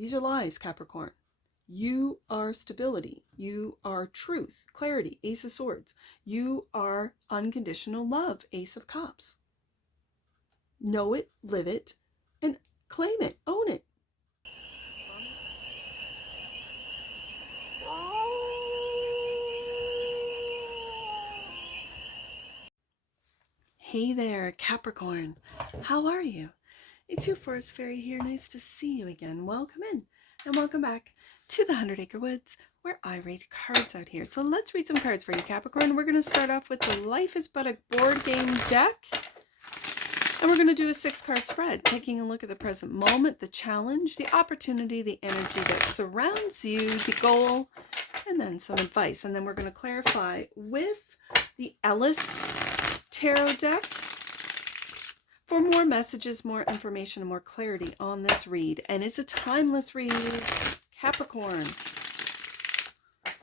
These are lies, Capricorn. You are stability. You are truth, clarity, Ace of Swords. You are unconditional love, Ace of Cups. Know it, live it, and claim it, own it. Hey there, Capricorn. How are you? It's your forest fairy here. Nice to see you again. Welcome in and welcome back to the 100 Acre Woods, where I read cards out here. So let's read some cards for you, Capricorn. We're going to start off with the Life is But a Board Game deck. And we're going to do a 6-card spread, taking a look at the present moment, the challenge, the opportunity, the energy that surrounds you, the goal, and then some advice. And then we're going to clarify with the ELLIS tarot deck for more messages, more information, and more clarity on this read. And it's a timeless read, Capricorn.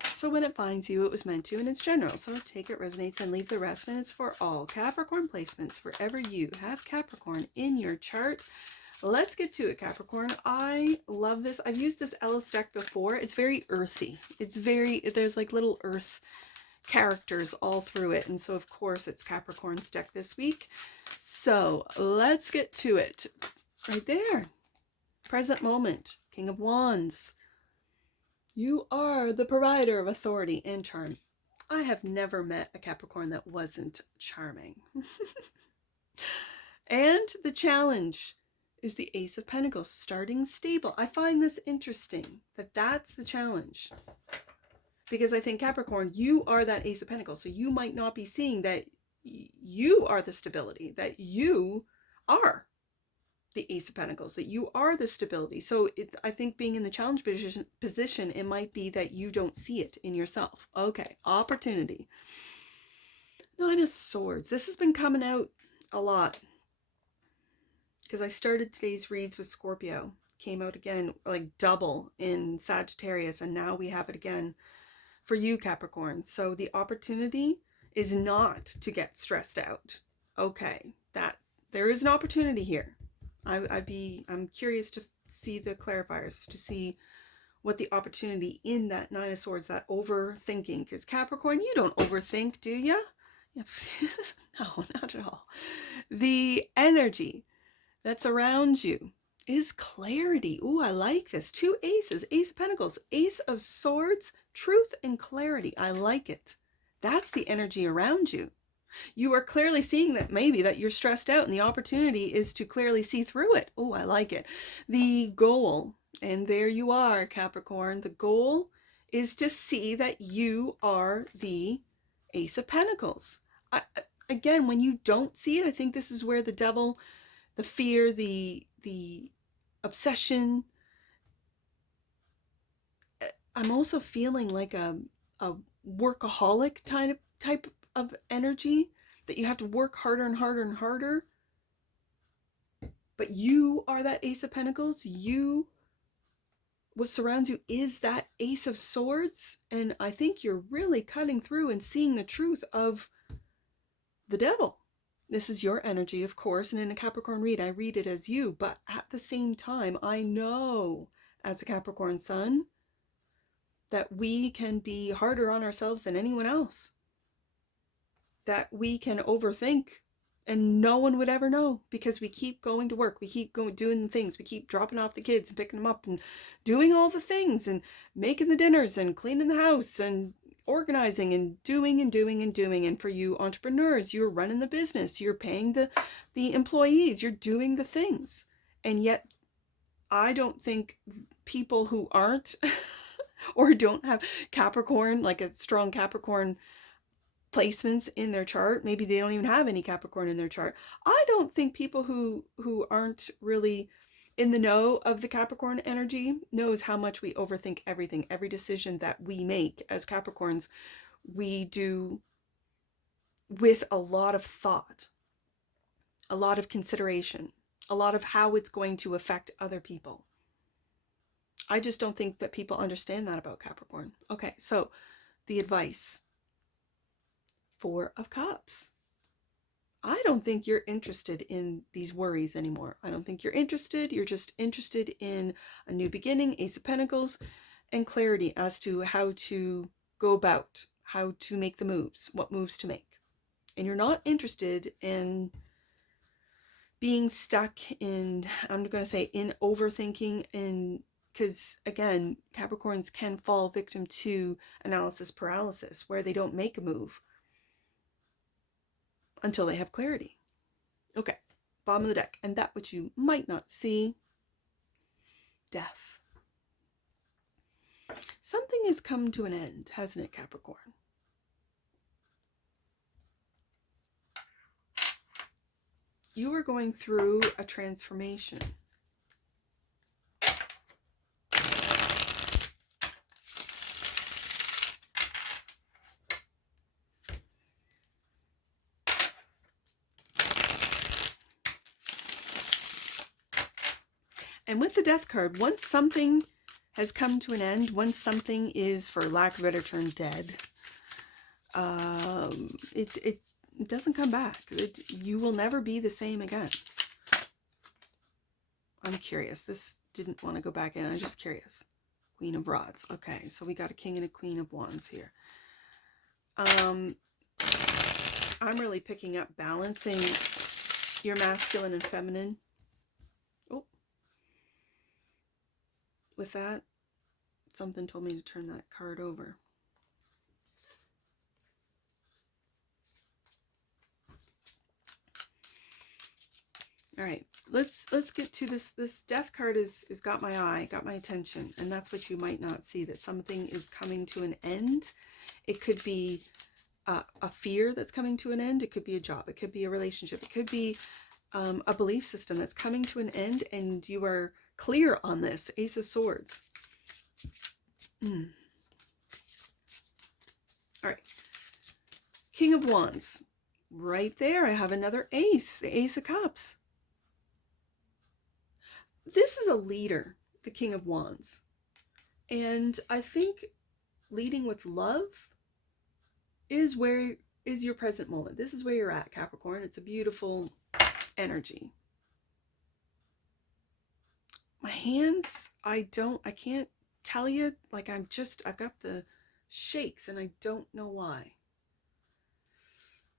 So when it finds you, it was meant to, and it's general. So take it, resonates, and leave the rest. And it's for all Capricorn placements, wherever you have Capricorn in your chart. Let's get to it, Capricorn. I love this. I've used this ELLIS deck before. It's very earthy. There's like little earth characters all through it. And so, of course, it's Capricorn's deck this week. So let's get to it. Right there. Present moment. King of Wands. You are the provider of authority and charm. I have never met a Capricorn that wasn't charming. And the challenge is the Ace of Pentacles, starting stable. I find this interesting that that's the challenge. Because I think, Capricorn, you are that Ace of Pentacles. So you might not be seeing that you are the stability, that you are the Ace of Pentacles, that you are the stability. So I think being in the challenge position, it might be that you don't see it in yourself. Okay, opportunity. 9 of Swords. This has been coming out a lot because I started today's reads with Scorpio. Came out again, like double in Sagittarius, and now we have it again for you, Capricorn. So the opportunity is not to get stressed out. Okay, that there is an opportunity here. I'm curious to see the clarifiers, to see what the opportunity in that 9 of Swords, that overthinking, because Capricorn, you don't overthink, do you? No, not at all. The energy that's around you is clarity. Ooh, I like this. 2 aces, Ace of Pentacles, Ace of Swords, truth and clarity. I like it. That's the energy around you. You are clearly seeing that maybe that you're stressed out, and the opportunity is to clearly see through it. Oh, I like it. The goal, and there you are, Capricorn. The goal is to see that you are the Ace of Pentacles. Again, when you don't see it, I think this is where the devil, the fear, the obsession. I'm also feeling like a workaholic type of energy, that you have to work harder and harder and harder. But you are that Ace of Pentacles. What surrounds you is that Ace of Swords. And I think you're really cutting through and seeing the truth of the devil. This is your energy, of course. And in a Capricorn read, I read it as you. But at the same time, I know as a Capricorn sun that we can be harder on ourselves than anyone else. That we can overthink and no one would ever know, because we keep going to work. We keep doing the things. We keep dropping off the kids and picking them up and doing all the things and making the dinners and cleaning the house and organizing and doing and doing and doing. And for you entrepreneurs, you're running the business. You're paying the employees. You're doing the things. And yet I don't think people who aren't or don't have Capricorn, like a strong Capricorn placements in their chart, maybe they don't even have any Capricorn in their chart. I don't think people who aren't really in the know of the Capricorn energy knows how much we overthink everything. Every decision that we make as Capricorns, we do with a lot of thought, a lot of consideration, a lot of how it's going to affect other people. I just don't think that people understand that about Capricorn. Okay, so the advice. 4 of Cups. I don't think you're interested in these worries anymore. I don't think you're interested. You're just interested in a new beginning, Ace of Pentacles, and clarity as to how to go about, how to make the moves, what moves to make. And you're not interested in being stuck in, I'm going to say, in overthinking, in, because again, Capricorns can fall victim to analysis paralysis, where they don't make a move until they have clarity. Okay, bottom of the deck. And that which you might not see, death. Something has come to an end, hasn't it, Capricorn? You are going through a transformation. And with the death card, once something has come to an end, once something is, for lack of a better term, dead, it doesn't come back. You will never be the same again. I'm curious. This didn't want to go back in. I'm just curious. Queen of Rods. Okay, so we got a King and a Queen of Wands here. I'm really picking up balancing your masculine and feminine. Oh. With that, something told me to turn that card over. All right, let's get to this. This death card is got my eye, got my attention, and that's what you might not see, that something is coming to an end. It could be a fear that's coming to an end. It could be a job. It could be a relationship. It could be a belief system that's coming to an end, and you are clear on this. Ace of Swords. All right. King of Wands. Right there, I have another ace, the Ace of Cups. This is a leader, the King of Wands. And I think leading with love is your present moment. This is where you're at, Capricorn. It's a beautiful energy. My hands, I can't tell you, like I've got the shakes and I don't know why.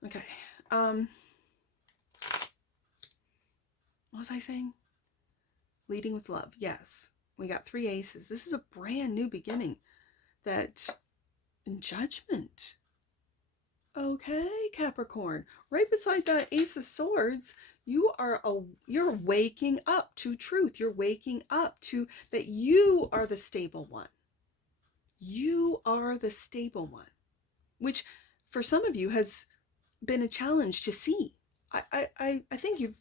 Okay. What was I saying? Leading with love. Yes. We got 3 aces. This is a brand new beginning. That Judgment. Okay, Capricorn. Right beside that Ace of Swords, you're waking up to truth. You're waking up to that you are the stable one. You are the stable one, which for some of you has been a challenge to see. I think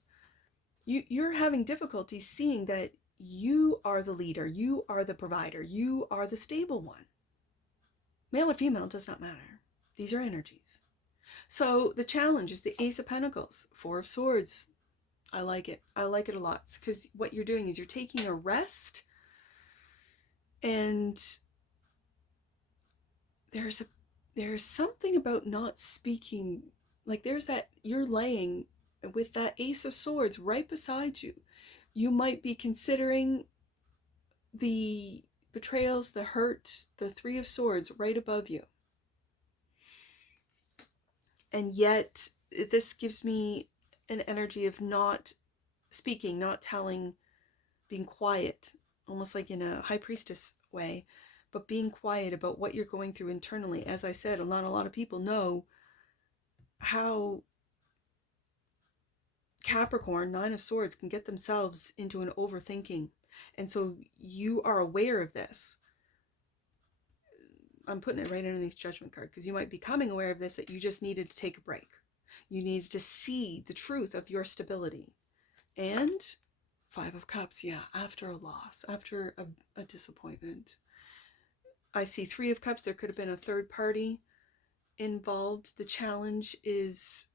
you're having difficulty seeing that you are the leader, you are the provider, you are the stable one. Male or female does not matter. These are energies. So the challenge is the Ace of Pentacles, 4 of Swords. I like it. I like it a lot, because what you're doing is you're taking a rest, and there's something about not speaking. Like there's that, you're laying with that Ace of Swords right beside you. You might be considering the betrayals, the hurt, the 3 of Swords right above you. And yet this gives me an energy of not speaking, not telling, being quiet, almost like in a high priestess way, but being quiet about what you're going through internally. As I said, not a lot of people know how Capricorn, 9 of Swords, can get themselves into an overthinking. And so you are aware of this. I'm putting it right underneath Judgment card, because you might be becoming aware of this, that you just needed to take a break. You needed to see the truth of your stability. And 5 of Cups, yeah, after a loss, after a disappointment. I see 3 of Cups, there could have been a third party involved. The challenge is,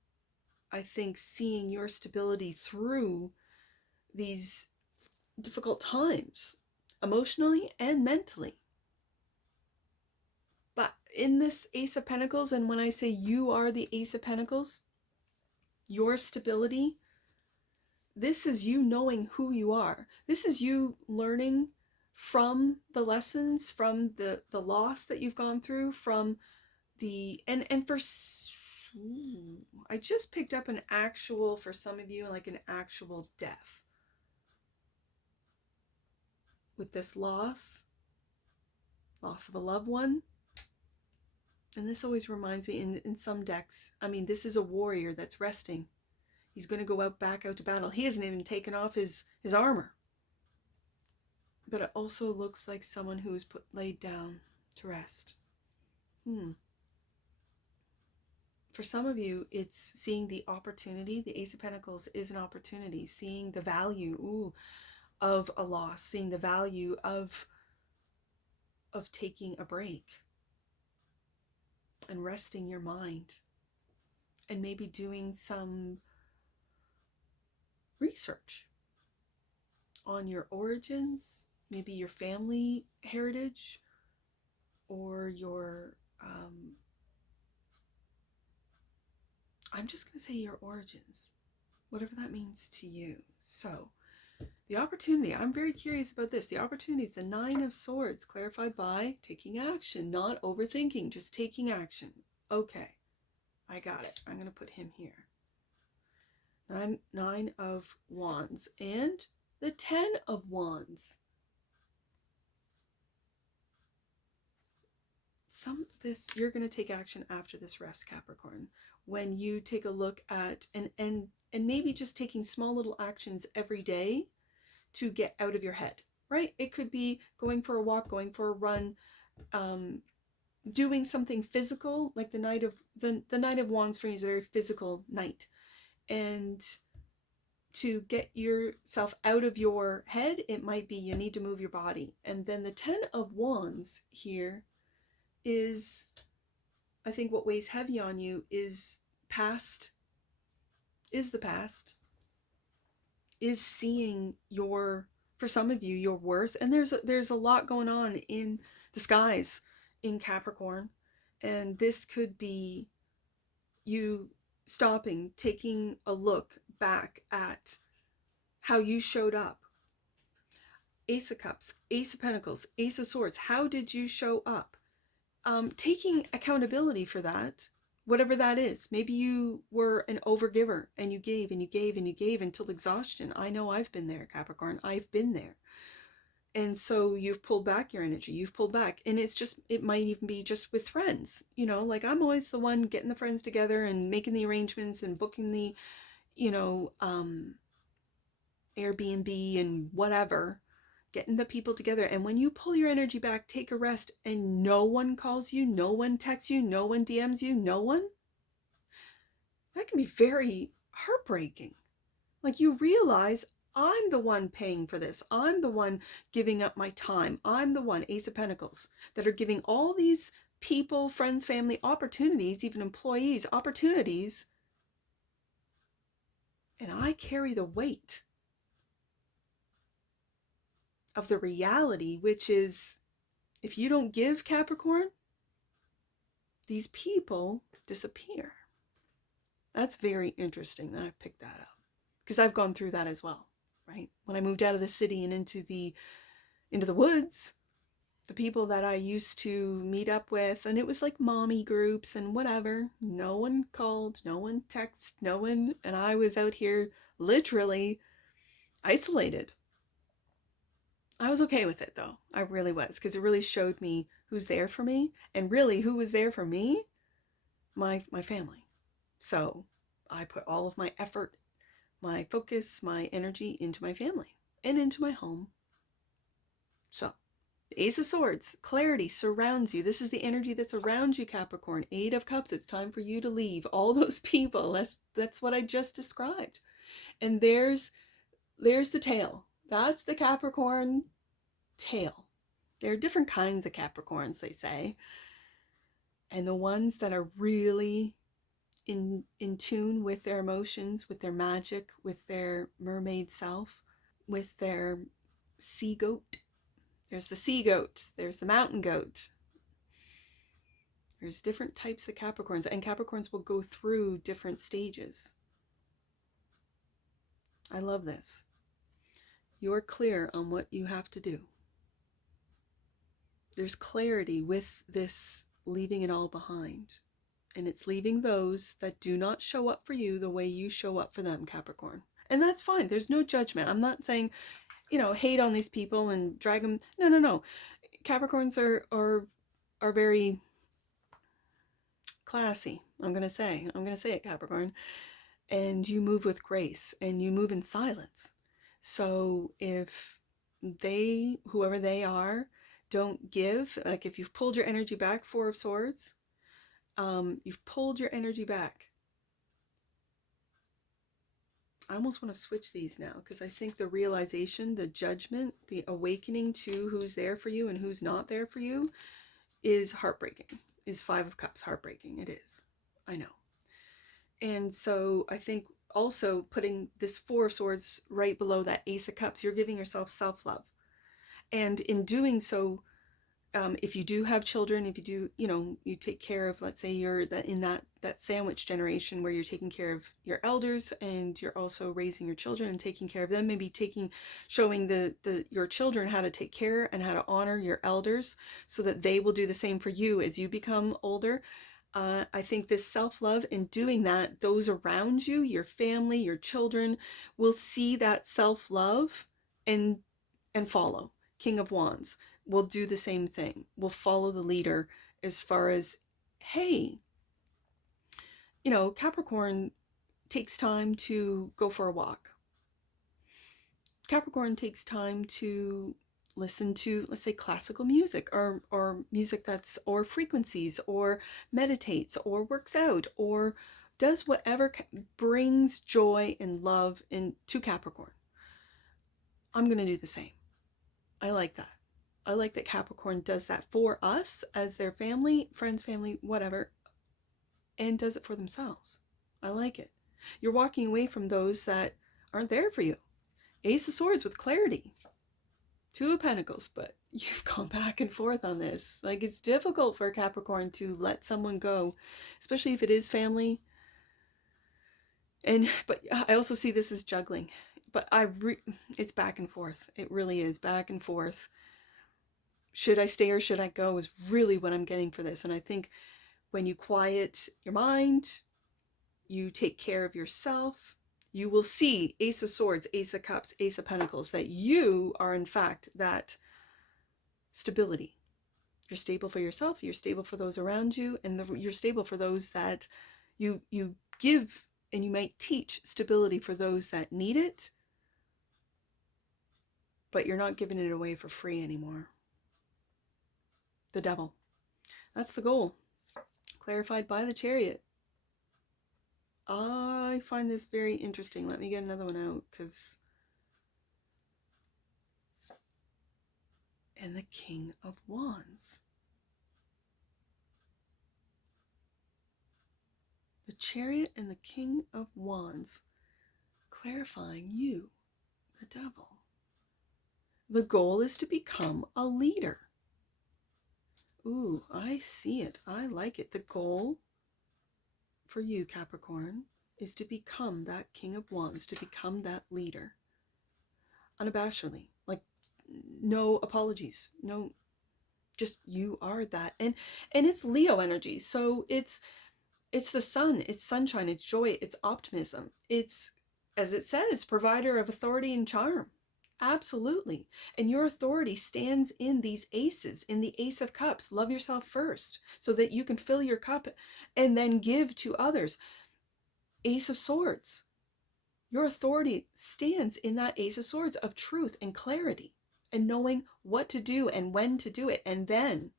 I think, seeing your stability through these difficult times, emotionally and mentally. But in this Ace of Pentacles, and when I say you are the Ace of Pentacles, your stability, this is you knowing who you are. This is you learning from the lessons, from the loss that you've gone through, from the, and for, I just picked up an actual, for some of you, like an actual death. With this loss of a loved one. And this always reminds me, in some decks, I mean, this is a warrior that's resting. He's going to go back out to battle. He hasn't even taken off his armor. But it also looks like someone who is laid down to rest. For some of you, it's seeing the opportunity. The Ace of Pentacles is an opportunity. Seeing the value of a loss. Seeing the value of taking a break. And resting your mind. And maybe doing some research on your origins, maybe your family heritage, or your, I'm just going to say your origins, whatever that means to you. So, the opportunity, I'm very curious about this. The opportunity is the 9 of Swords, clarified by taking action, not overthinking, just taking action. Okay, I got it. I'm going to put him here. 9 of Wands and the 10 of Wands. You're going to take action after this rest, Capricorn. When you take a look at, and maybe just taking small little actions every day to get out of your head, right? It could be going for a walk, going for a run, doing something physical, like the Knight of Wands for me is a very physical night. And to get yourself out of your head, it might be you need to move your body. And then the 10 of Wands here is, I think what weighs heavy on you is the past, is seeing for some of you, your worth. And there's a lot going on in the skies in Capricorn. And this could be you stopping, taking a look back at how you showed up. Ace of Cups, Ace of Pentacles, Ace of Swords. How did you show up? Taking accountability for that, whatever that is. Maybe you were an overgiver and you gave and you gave and you gave until exhaustion. I know I've been there, Capricorn. I've been there. And so you've pulled back your energy. You've pulled back. And it might even be just with friends. You know, like I'm always the one getting the friends together and making the arrangements and booking the, Airbnb and whatever, getting the people together. And when you pull your energy back, take a rest, and no one calls you, no one texts you, no one DMs you, no one, that can be very heartbreaking. Like you realize, I'm the one paying for this. I'm the one giving up my time. I'm the one, Ace of Pentacles, that are giving all these people, friends, family, opportunities, even employees, opportunities. And I carry the weight of the reality, which is, if you don't give, Capricorn, these people disappear. That's very interesting that I picked that up, because I've gone through that as well, right? When I moved out of the city and into the woods, the people that I used to meet up with, and it was like mommy groups and whatever, no one called, no one texted, no one, and I was out here literally isolated. I was okay with it though. I really was, because it really showed me who's there for me, and really who was there for me, my family. So I put all of my effort, my focus, my energy into my family and into my home. So the Ace of Swords, clarity surrounds you. This is the energy that's around you, Capricorn. 8 of Cups, it's time for you to leave all those people. That's what I just described. And there's the tail. That's the Capricorn tail. There are different kinds of Capricorns, they say. And the ones that are really in tune with their emotions, with their magic, with their mermaid self, with their sea goat. There's the sea goat. There's the mountain goat. There's different types of Capricorns, and Capricorns will go through different stages. I love this. You're clear on what you have to do. There's clarity with this leaving it all behind. And it's leaving those that do not show up for you the way you show up for them, Capricorn. And that's fine. There's no judgment. I'm not saying, hate on these people and drag them. No. Capricorns are very classy. I'm going to say it, Capricorn. And you move with grace and you move in silence. So if they, whoever they are, don't give, like if you've pulled your energy back, Four of Swords, you've pulled your energy back. I almost want to switch these now because I think the realization, the judgment, the awakening to who's there for you and who's not there for you is heartbreaking. Is Five of Cups heartbreaking? It is. I know. And so I think also putting this Four of Swords right below that Ace of Cups, you're giving yourself self-love. And in doing so, if you do have children, if you do, you take care of, let's say you're in that sandwich generation where you're taking care of your elders and you're also raising your children and taking care of them, maybe showing your children how to take care and how to honor your elders so that they will do the same for you as you become older. I think this self-love, in doing that, those around you, your family, your children, will see that self-love and follow. King of Wands will do the same thing, will follow the leader as far as, hey, Capricorn takes time to go for a walk. Capricorn takes time to listen to, let's say, classical music or music or frequencies, or meditates or works out or does whatever brings joy and love to Capricorn. I'm going to do the same. I like that. I like that Capricorn does that for us as their family, friends, family, whatever, and does it for themselves. I like it. You're walking away from those that aren't there for you. Ace of Swords with clarity. Two of Pentacles, but you've gone back and forth on this. Like, it's difficult for a Capricorn to let someone go, especially if it is family. But I also see this as juggling. But it's back and forth. It really is back and forth. Should I stay or should I go is really what I'm getting for this. And I think when you quiet your mind, you take care of yourself, you will see Ace of Swords, Ace of Cups, Ace of Pentacles, that you are in fact that stability. You're stable for yourself, you're stable for those around you, and you're stable for those that you give, and you might teach stability for those that need it, but you're not giving it away for free anymore. The Devil. That's the goal. Clarified by the Chariot. I find this very interesting. Let me get another one out, because... And the King of Wands. The Chariot and the King of Wands. Clarifying you, the Devil. The goal is to become a leader. Ooh, I see it. I like it. The goal for you, Capricorn, is to become that King of Wands, to become that leader. Unabashedly. Like, no apologies. No, just you are that. And it's Leo energy. So it's the sun. It's sunshine. It's joy. It's optimism. It's, as it says, provider of authority and charm. Absolutely. And your authority stands in these aces, in the Ace of Cups. Love yourself first so that you can fill your cup and then give to others. Ace of Swords. Your authority stands in that Ace of Swords of truth and clarity and knowing what to do and when to do it. And then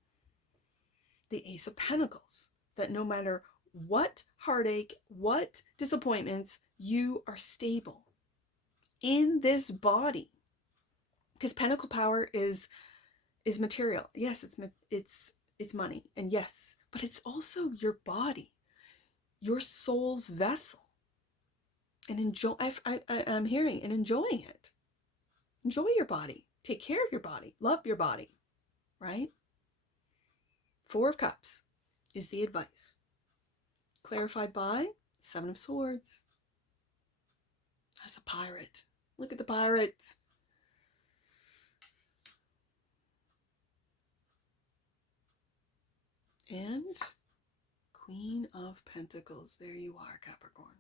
the Ace of Pentacles, that no matter what heartache, what disappointments, you are stable in this body. Because Pentacle power is material. Yes, it's money, and yes, but it's also your body, your soul's vessel, and enjoy. I'm hearing and enjoying it. Enjoy your body. Take care of your body. Love your body. Right? Four of Cups is the advice. Clarified by Seven of Swords. That's a pirate. Look at the pirate. And Queen of Pentacles. There you are, Capricorn.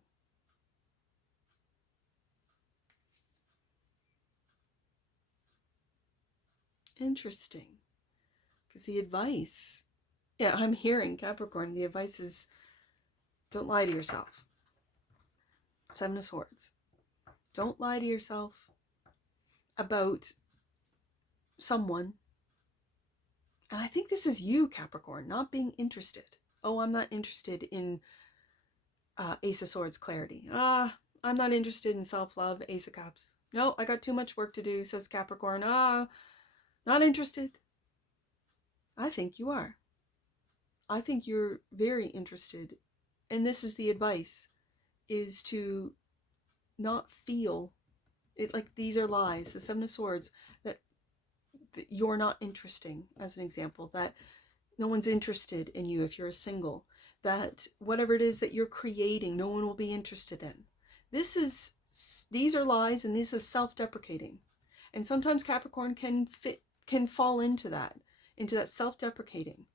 Interesting. Because the advice, yeah, I'm hearing Capricorn, the advice is don't lie to yourself. Seven of Swords. Don't lie to yourself about someone. And I think this is you, Capricorn, not being interested. Oh, I'm not interested in Ace of Swords clarity. I'm not interested in self-love, Ace of Cups. No, I got too much work to do, says Capricorn. Not interested. I think you are. I think you're very interested. And this is the advice, is to not feel it like these are lies. The Seven of Swords, that you're not interesting, as an example, that no one's interested in you if you're single, that whatever it is that you're creating, no one will be interested in. These are lies, and this is self-deprecating. And sometimes Capricorn can fall into that self-deprecating.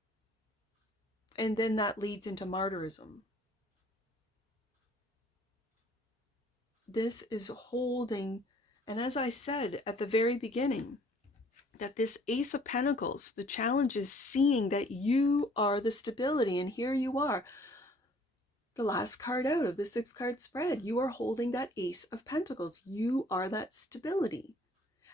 And then that leads into martyrism. This is holding, and as I said at the very beginning, that this Ace of Pentacles, the challenge is seeing that you are the stability. And here you are, the last card out of the 6-card spread. You are holding that Ace of Pentacles. You are that stability.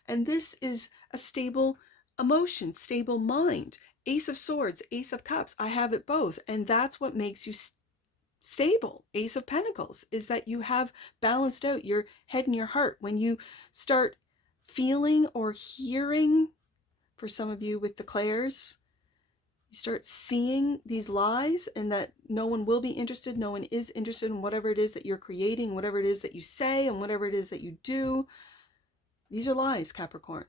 And this is a stable emotion, stable mind. Ace of Swords, Ace of Cups, I have it both. And that's what makes you stable. Ace of Pentacles is that you have balanced out your head and your heart. When you start feeling or hearing, for some of you with the clairs, you start seeing these lies, and that no one will be interested, no one is interested in whatever it is that you're creating, whatever it is that you say, and whatever it is that you do. These are lies, Capricorn.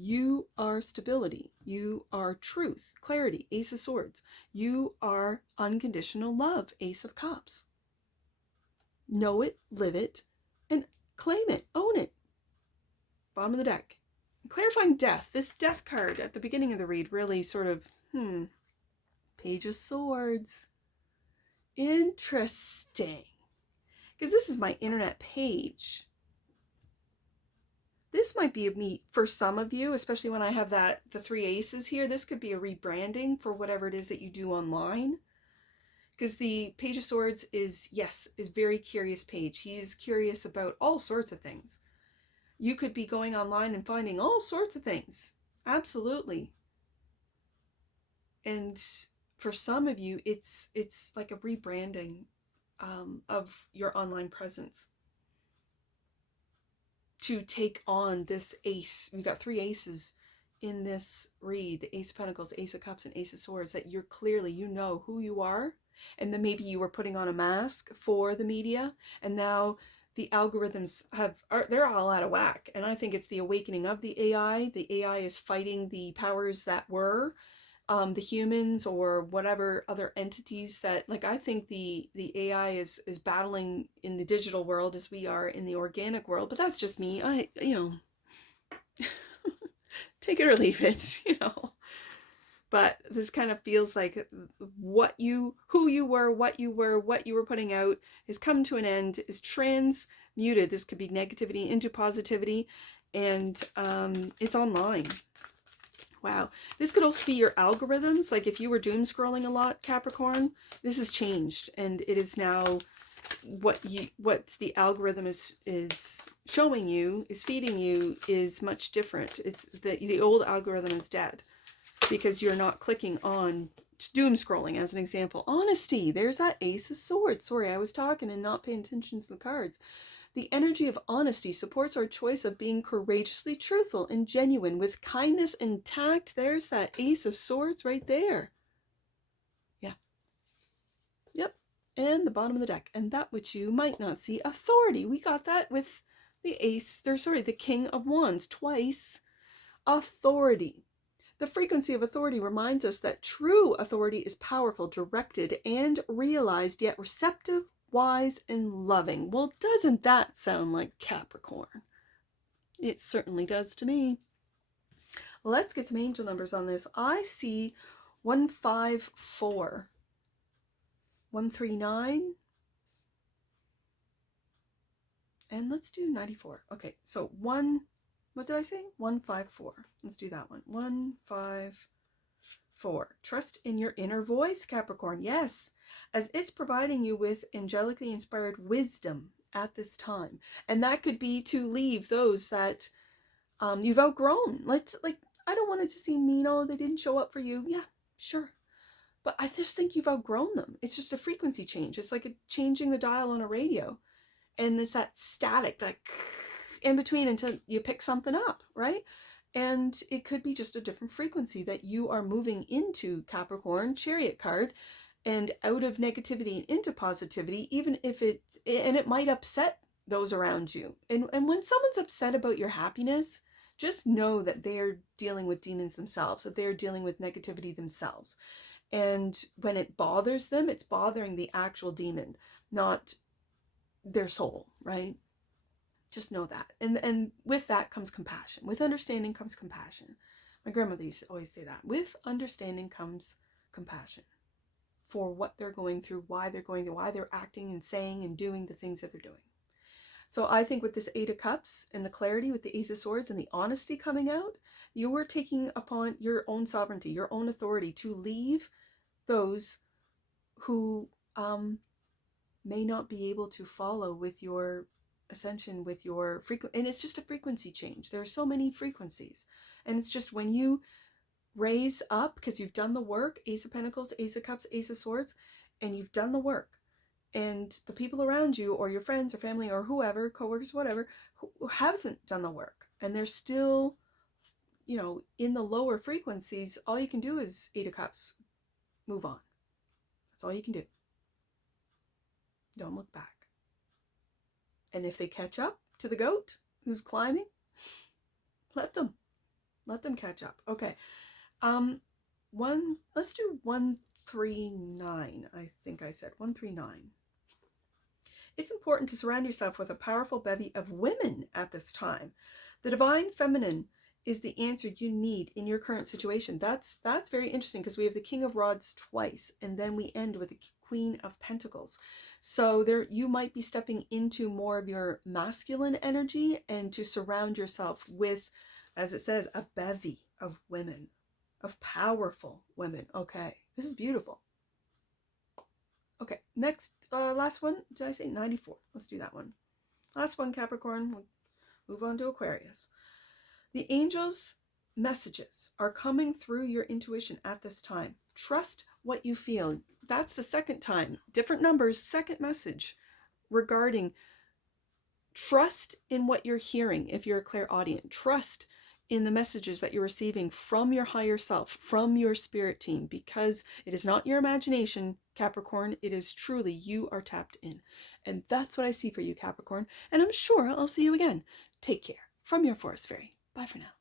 You are stability. You are truth, clarity, Ace of Swords. You are unconditional love, Ace of Cups. Know it, live it, and claim it, own it. Bottom of the deck. Clarifying death. This death card at the beginning of the read really sort of, Page of Swords. Interesting. Because this is my internet page. This might be me for some of you, especially when I have the 3 aces here. This could be a rebranding for whatever it is that you do online. Because the Page of Swords is very curious page. He is curious about all sorts of things. You could be going online and finding all sorts of things. Absolutely. And for some of you, it's like a rebranding of your online presence to take on this ace. We've got 3 aces in this read, the Ace of Pentacles, Ace of Cups, and Ace of Swords, that you're clearly, you know who you are. And then maybe you were putting on a mask for the media, and now the algorithms they're all out of whack. And I think it's the awakening of the AI. The AI is fighting the powers that were, the humans or whatever other entities that, like, I think the AI is battling in the digital world as we are in the organic world. But that's just me. Take it or leave it, But this kind of feels like who you were, what you were putting out has come to an end, is transmuted. This could be negativity into positivity, and it's online. Wow. This could also be your algorithms. Like if you were doom scrolling a lot, Capricorn, this has changed, and it is now what the algorithm is showing you, is feeding you, is much different. It's the old algorithm is dead, because you're not clicking on doom scrolling, as an example. Honesty. There's that Ace of Swords. Sorry, I was talking and not paying attention to the cards. The energy of honesty supports our choice of being courageously truthful and genuine with kindness and tact. There's that Ace of Swords right there. Yeah. Yep. And the bottom of the deck. And that which you might not see. Authority. We got that with the the King of Wands twice. Authority. The frequency of authority reminds us that true authority is powerful, directed, and realized, yet receptive wise, and loving. Well, doesn't that sound like Capricorn? It certainly does to me. Let's get some angel numbers on this. I see 154, 139, and let's do 94. Okay, so what did I say? 154. Let's do that one. 154. Trust in your inner voice, Capricorn. Yes, as it's providing you with angelically inspired wisdom at this time. And that could be to leave those that you've outgrown. I don't want it to seem mean, oh, they didn't show up for you. Yeah, sure. But I just think you've outgrown them. It's just a frequency change. It's like changing the dial on a radio. And there's that static, like in between until you pick something up, right? And it could be just a different frequency that you are moving into, Capricorn, Chariot card, and out of negativity and into positivity, even if it might upset those around you. And when someone's upset about your happiness, just know that they're dealing with demons themselves, that they're dealing with negativity themselves. And when it bothers them, it's bothering the actual demon, not their soul, right? Just know that. And with that comes compassion. With understanding comes compassion. My grandmother used to always say that. With understanding comes compassion for what they're going through, why they're going through, why they're acting and saying and doing the things that they're doing. So I think with this Eight of Cups and the clarity with the Ace of Swords and the honesty coming out, you are taking upon your own sovereignty, your own authority to leave those who may not be able to follow with your ascension, with your and it's just a frequency change. There are so many frequencies, and it's just when you raise up because you've done the work, Ace of Pentacles, Ace of Cups, Ace of Swords, and you've done the work, and the people around you or your friends or family or whoever, coworkers, whatever, who hasn't done the work and they're still, in the lower frequencies, all you can do is Eight of Cups, move on. That's all you can do. Don't look back. And if they catch up to the goat who's climbing, let them catch up. Okay. Let's do 139. I think I said 139. It's important to surround yourself with a powerful bevy of women at this time. The divine feminine is the answer you need in your current situation. That's very interesting because we have the King of Rods twice, and then we end with the Queen of Pentacles. So you might be stepping into more of your masculine energy and to surround yourself with, as it says, a bevy of women, of powerful women. Okay, this is beautiful. Okay, next, last one. Did I say 94? Let's do that one. Last one, Capricorn. We'll move on to Aquarius. The angels' messages are coming through your intuition at this time. Trust what you feel. That's the second time. Different numbers, second message regarding trust in what you're hearing if you're a clairaudient. Trust in the messages that you're receiving from your higher self, from your spirit team, because it is not your imagination, Capricorn. It is truly you are tapped in. And that's what I see for you, Capricorn. And I'm sure I'll see you again. Take care. From your Forest Fairy. Bye for now.